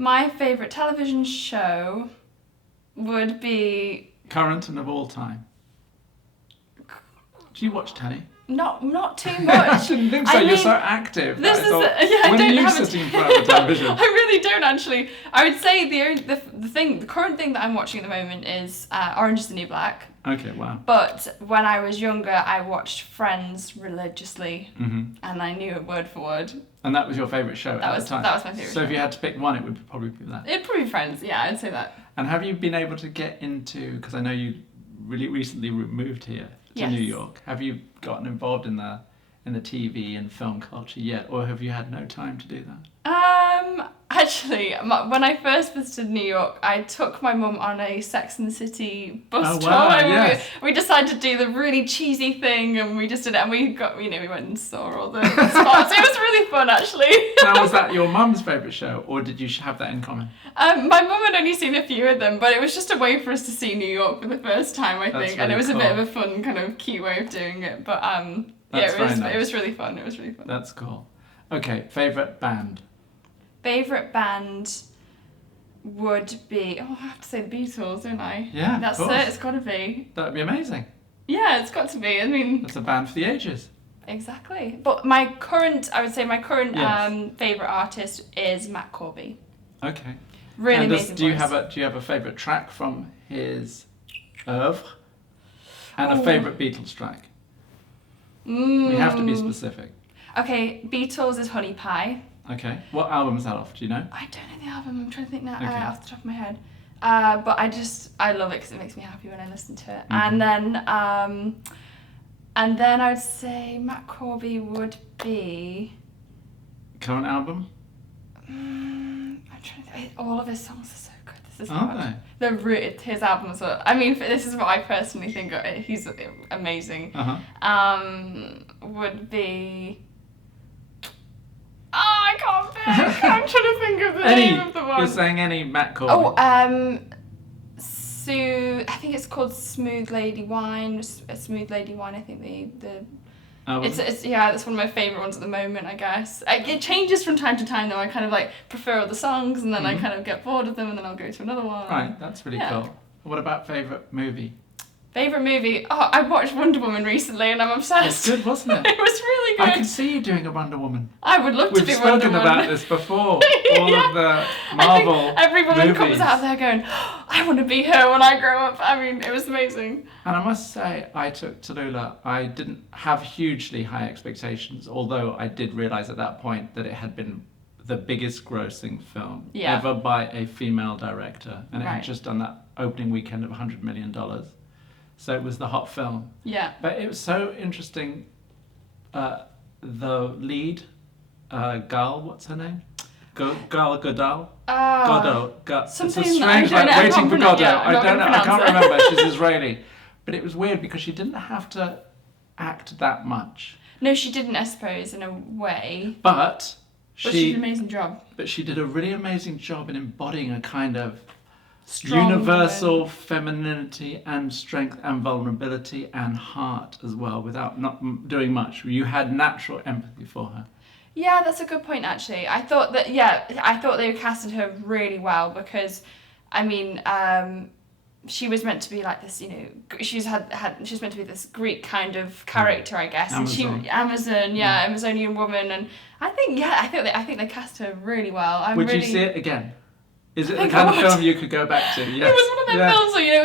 My favourite television show would be... Current and of all time. Do you watch telly? Not too much. I didn't think so. You're so active. When are you sitting in front of the television? I really don't actually. I would say the current thing that I'm watching at the moment is Orange is the New Black. Okay, wow. But when I was younger, I watched Friends religiously, and I knew it word for word. And that was your favourite show at the time? That was my favourite show. So if you had to pick one, it would probably be that? It'd probably be Friends, yeah, I'd say that. And have you been able to get into, because I know you really recently moved here to New York, have you gotten involved in the TV and film culture yet, or have you had no time to do that? Actually, when I first visited New York, I took my mum on a Sex and the City bus tour. Yes. We decided to do the really cheesy thing, and we just did it, and we went and saw all the spots. It was really fun, actually. Now, was that your mum's favourite show, or did you have that in common? My mum had only seen a few of them, but it was just a way for us to see New York for the first time, I think, and it was a bit of a fun, kind of cute way of doing it. But it was really fun. It was really fun. That's cool. Okay, favourite band. Favourite band would be... I have to say the Beatles, don't I? Yeah, that's of course. It's got to be. That'd be amazing. Yeah, it's got to be. I mean... That's a band for the ages. Exactly. But my current favourite artist is Matt Corby. Okay. Really amazing do you voice. have a favourite track from his oeuvre? And a favourite Beatles track? We have to be specific. Okay, Beatles is Honey Pie. Okay. What album is that off? Do you know? I don't know the album. I'm trying to think now off the top of my head. But I love it because it makes me happy when I listen to it. And then I would say Matt Corby would be... Current album? I'm trying to think. All of his songs are so good. This is Aren't they? His albums are... I mean, this is what I personally think. He's amazing. Would be... Oh, I can't think. I'm trying to think of the name of the one. You're saying any Matt Corby? Oh, I think it's called Smooth Lady Wine. Smooth Lady Wine, I think the it's that's one of my favourite ones at the moment, I guess. It changes from time to time though. I kind of like prefer other songs and then I kind of get bored of them and then I'll go to another one. Right, that's really cool. What about favourite movie? Favourite movie? Oh, I watched Wonder Woman recently and I'm obsessed. It's good, wasn't it? It was really good. I can see you doing a Wonder Woman. I would love to be Wonder Woman. We've spoken about this before. All of the Marvel I think every woman movies. comes out there going, oh, I want to be her when I grow up. I mean, it was amazing. And I must say, I took Tallulah. I didn't have hugely high expectations, although I did realise at that point that it had been the biggest grossing film ever by a female director. And it had just done that opening weekend of $100 million. So it was the hot film. Yeah. But it was so interesting. The lead, Gal, what's her name? Gal Gadot. Something it's a strange, like Waiting for Godot. I can't remember. She's Israeli. But it was weird because she didn't have to act that much. No, she didn't, I suppose, in a way. But she did an amazing job. But she did a really amazing job in embodying a kind of strong universal woman. Femininity and strength and vulnerability and heart as well, without not doing much. You had natural empathy for her. Yeah, that's a good point, actually. I thought they casted her really well because, I mean, she was meant to be like this, she's meant to be this Greek kind of character, I guess. Amazon. And Amazonian woman, and I think they cast her really well. Would you see it again? Is it the kind of film you could go back to? Yes. It was one of them films where,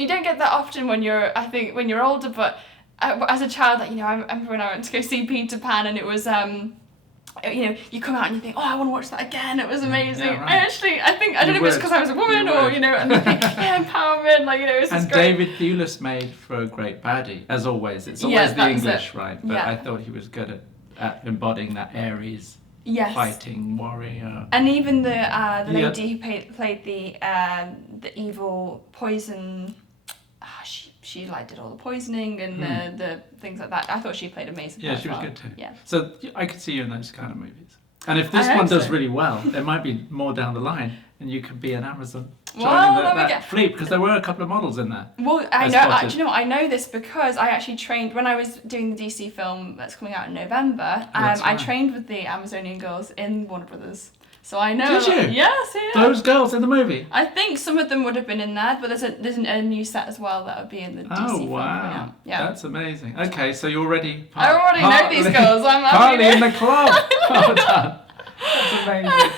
you don't get that often when you're older, but as a child, I remember when I went to go see Peter Pan and it was, you come out and you think, oh, I want to watch that again. It was amazing. Yeah, right. I don't know if it's because I was a woman or, and I think, empowerment, it was just and great. David Thewlis made for a great baddie, as always. It's always the English, right? But I thought he was good at embodying that Aries. Yes. Fighting warrior. And even the lady who played the evil poison, she did all the poisoning and the things like that. I thought she played amazing. Yeah, she was good too. Yeah. So I could see you in those kind of movies. And if this one does really well, there might be more down the line, and you could be an Amazon joining that fleet, because there were a couple of models in there. Well, I know. Do you know what? I know this because I actually trained when I was doing the DC film that's coming out in November. I trained with the Amazonian girls in Warner Brothers. So I know. Did you? Yes, yeah. Those girls in the movie? I think some of them would have been in there, but there's a new set as well that would be in the DC film. Oh, wow. Yeah. That's amazing. Okay, so you're already I already know these girls. I'm partly in the club. Well done. That's amazing.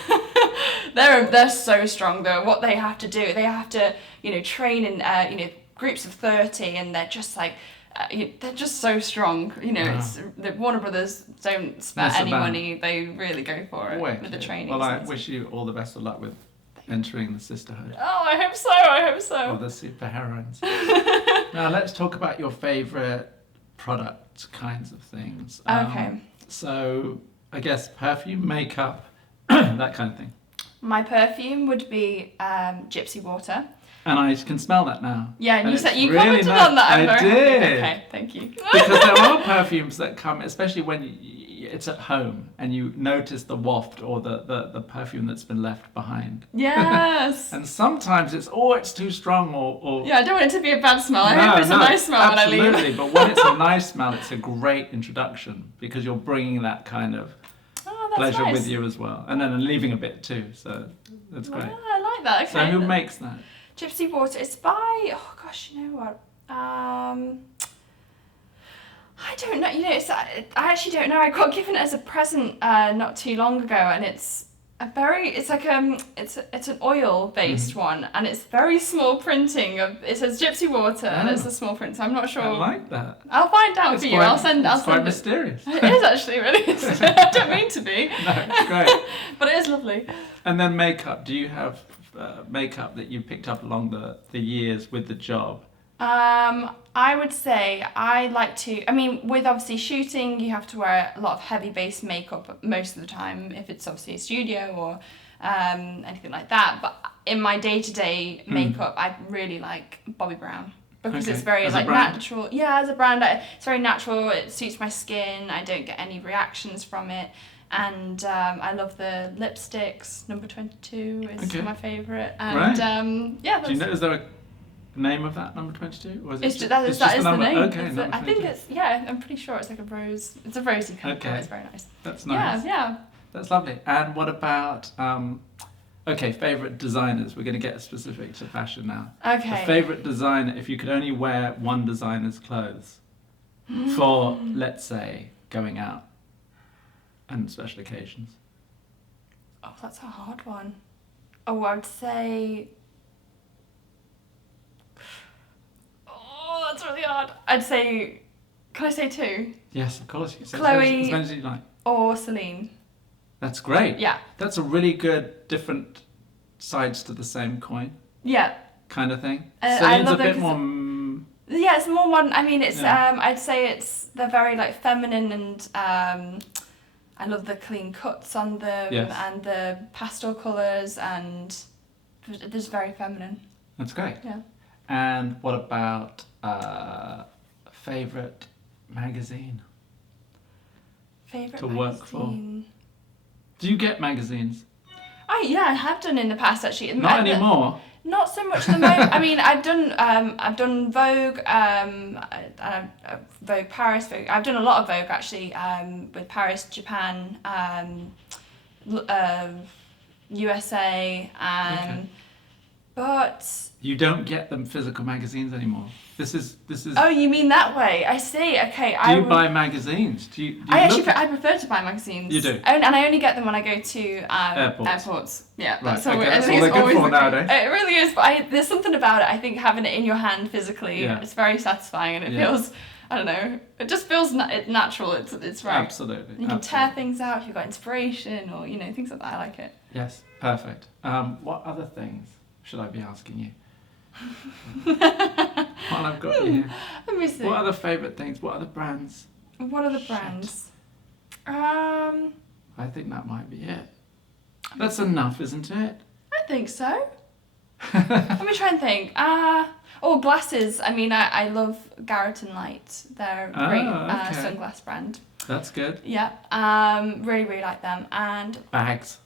They're so strong though. What they have to do, they have to, train in, groups of 30, and they're just like, they're just so strong. It's the Warner Brothers don't spare any money. They really go for it with the training. Well, I wish you all the best of luck with entering the sisterhood. Oh, I hope so. Or the super heroines. Now let's talk about your favourite product kinds of things. Okay. So I guess perfume, makeup, that kind of thing. My perfume would be Gypsy Water. And I can smell that now. Yeah, and you really commented on that. I did. Okay, thank you. Because there are perfumes that come, especially when it's at home and you notice the waft or the perfume that's been left behind. Yes. And sometimes it's too strong or... Yeah, I don't want it to be a bad smell. I hope it's a nice smell when I leave. Absolutely, but when it's a nice smell, it's a great introduction because you're bringing that kind of pleasure with you as well. And then leaving a bit too, so that's great. I like that, okay. So who makes that? Gypsy Water, it's by, oh gosh, you know what? I don't know, I actually don't know. I got given it as a present not too long ago, and it's an oil-based one, and it's very small printing. It says Gypsy Water, and it's a small print, so I'm not sure. I like that. I'll find out for you. I'll send It's quite mysterious. It is actually, really. I don't mean to be. No, it's great. But it is lovely. And then makeup. Do you have makeup that you picked up along the years with the job? I would say I like to, with obviously shooting, you have to wear a lot of heavy base makeup most of the time, if it's obviously a studio or anything like that. But in my day-to-day makeup, I really like Bobbi Brown. Because it's very natural. Yeah, as a brand, it's very natural. It suits my skin. I don't get any reactions from it. And I love the lipsticks. Number 22 is my favourite. And do you know, is there a name of that number 22? Or is it that is the name. Okay, I think I'm pretty sure it's like a rose. It's a rosy colour. Okay. It's very nice. That's nice. Yeah. That's lovely. And what about favourite designers? We're going to get specific to fashion now. Okay. A favourite designer, if you could only wear one designer's clothes for, let's say, going out and special occasions. Oh, that's a hard one. Oh, I would say... Oh, that's really hard. I'd say... Can I say two? Yes, of course. You can say Chloe as many as you like. Or Celine. That's great. Yeah. That's a really good, different sides to the same coin. Yeah. Kind of thing. Celine's a bit more... Yeah, it's more modern. I'd say they're very like feminine, and I love the clean cuts on them and the pastel colours, and they're just very feminine. That's great. Yeah. And what about favourite magazine? Favourite to magazine? Work for? Do you get magazines? I have done in the past actually. Not anymore. Not so much at the moment. I've done Vogue, Vogue Paris, Vogue. I've done a lot of Vogue actually, with Paris, Japan, USA, but you don't get them physical magazines anymore. This is. Oh, you mean that way? I see. Okay. Do you buy magazines? I prefer to buy magazines. You do. And I only get them when I go to airports. Yeah. Right. That's all they're good for nowadays. It really is. But there's something about it. I think having it in your hand physically, it's very satisfying, and it feels. I don't know. It just feels natural. It's right. Absolutely. You can tear things out if you've got inspiration or things like that. I like it. Yes. Perfect. What other things should I be asking you? While I've got you here. Let me see. What are the favourite things? What are the brands? What are the brands? I think that might be it. That's enough, isn't it? I think so. Let me try and think. Glasses. I love Garrett & Light. They're a great sunglass brand. That's good. Yeah. Really, really like them. And bags.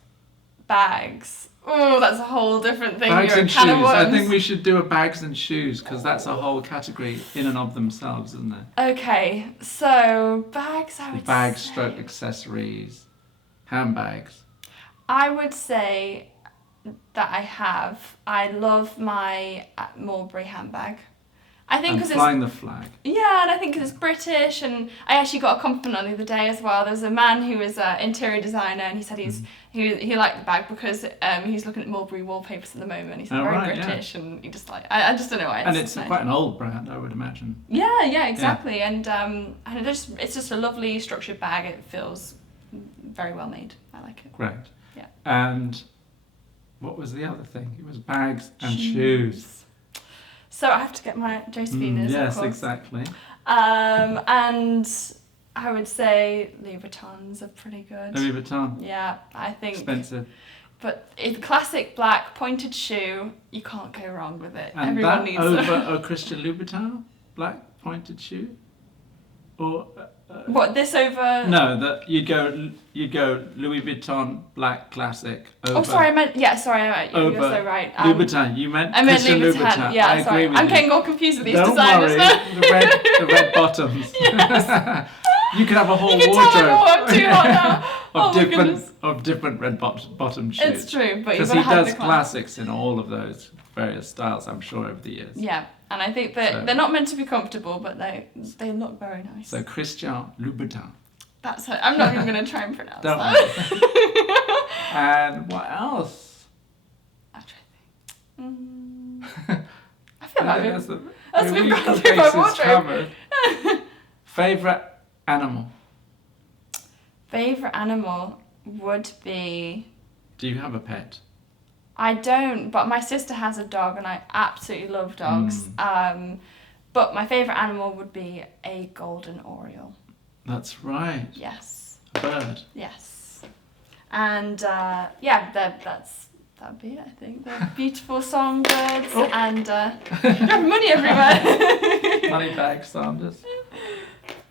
Oh, that's a whole different thing. Bags and shoes. I think we should do a bags and shoes, because that's a whole category in and of themselves, isn't it? Okay, so bags, I would say. Bags, stroke accessories, handbags. I would say that I love my Mulberry handbag. I think because flying the flag. Yeah, and I think because it's British, and I actually got a compliment on the other day as well. There was a man who was an interior designer, and he said he liked the bag because he's looking at Mulberry wallpapers at the moment. He's very British, and he just like I just don't know why. And it's quite an old brand, I would imagine. Yeah, exactly, and it's just a lovely structured bag. It feels very well made. I like it. Great. Yeah. And what was the other thing? It was bags and shoes. So I have to get my Josephinas, yes, of course. Exactly. And I would say Louis Vuittons are pretty good. Louis Vuitton. Yeah, I think. Expensive. But it's classic black pointed shoe. You can't go wrong with it. And everyone that needs over a Christian Louboutin black pointed shoe, or what this over? No, that you'd go Louis Vuitton black classic. Over, sorry, I meant you're so right. Louboutin, you meant I meant Christian Louboutin. Yeah, I sorry. agree with I'm you. getting all confused with these Don't designers. Worry, the red bottoms. Yes. You could have a whole wardrobe. I'm too hot now. of different red bottom shoes. It's true, but because he does classics in all of those various styles, I'm sure, over the years. Yeah, and I think that they're not meant to be comfortable, but they look very nice. So Christian Louboutin. That's it. I'm not even going to try and pronounce that. And what else? I'm trying to think. I feel like we've gone through my wardrobe. Favourite animal? Favourite animal would be... Do you have a pet? I don't, but my sister has a dog and I absolutely love dogs. But my favourite animal would be a golden oriole. That's right. Yes. A bird. Yes. And that'd be it, I think. They're beautiful songbirds and you have money everywhere. Money bag, Sanders.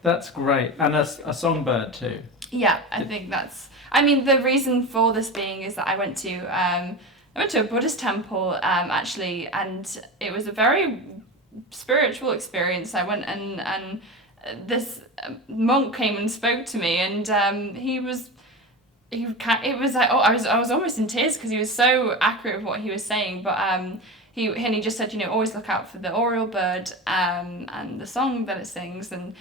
That's great. And a songbird too. Yeah, I think that's... I mean, the reason for this being is that I went to a Buddhist temple, actually, and it was a very spiritual experience. I went and this monk came and spoke to me, and it was like, I was almost in tears because he was so accurate with what he was saying, but he just said, always look out for the oriole bird and the song that it sings, and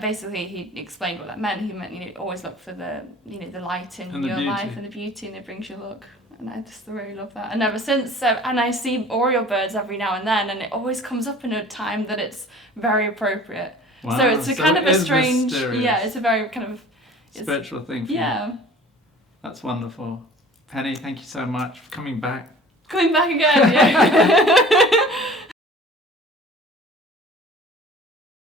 basically he explained what that meant. He meant always look for the the light in your life and the beauty, and it brings you luck. And I just really love that. And ever since, and I see oriole birds every now and then, and it always comes up in a time that it's very appropriate. Wow. So it's kind of a strange, mysterious. It's a very kind of spiritual thing for you. That's wonderful. Penny, thank you so much for coming back. Coming back again, yeah.